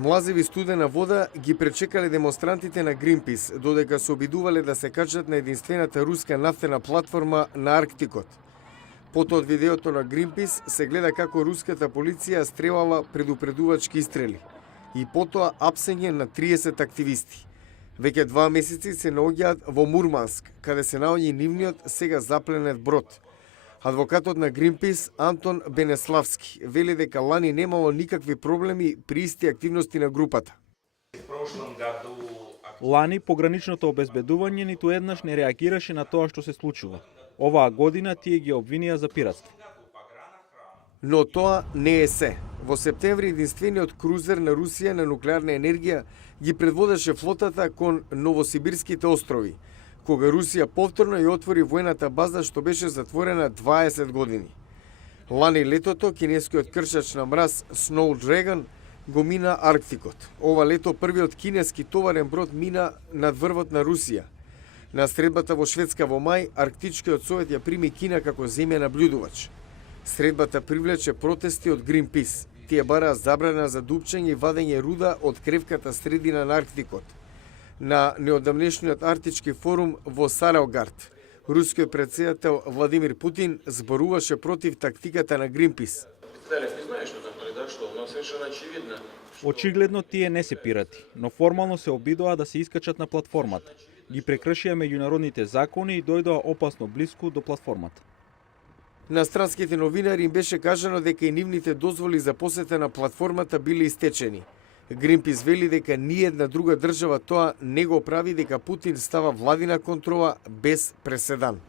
Млазеви студена вода ги пречекале демонстрантите на Greenpeace, додека се обидувале да се качат на единствената руска нафтена платформа на Арктикот. Потоа од видеото на Greenpeace се гледа како руската полиција стрелала предупредувачки истрели и потоа апсење на 30 активисти. Веќе 2 месеци се наоѓаат во Мурманск, каде се наоѓа нивниот сега запленет брод. Адвокатот на Greenpeace Антон Бенеславски вели дека лани немало никакви проблеми при исти активности на групата. Лани пограничното обезбедување ниту еднаш не реагираше на тоа што се случува. Оваа година тие ги обвинија за пиратство. Но тоа не е се. Во септември единствениот крузер на Русија на нуклеарна енергија ги предводеше флотата кон Новосибирските острови, кога Русија повторно ја отвори воената база што беше затворена 20 години. Лани летото кинескиот кршач на мраз Snow Dragon го мина Арктикот. Ова лето првиот кинески товарен брод мина над врвот на Русија. На средбата во Шведска во мај, Арктичкиот совет ја прими Кина како земја наблюдувач. Средбата привлече протести од Greenpeace. Тие бараа забрана за дупчење и вадење руда од кревката средина на Арктикот. На неодамнешниот Арктички форум во Сараугард, рускиот претседател Владимир Путин зборуваше против тактиката на Greenpeace. Очигледно тие не се пирати, но формално се обидоа да се искачат на платформата. Ги прекршија меѓународните закони и дојдоа опасно блиску до платформата. На странските новинари им беше кажано дека и нивните дозволи за посета на платформата биле истечени. Greenpeace вели дека ниедна друга држава тоа не го прави, дека Путин става владина контрола без преседан.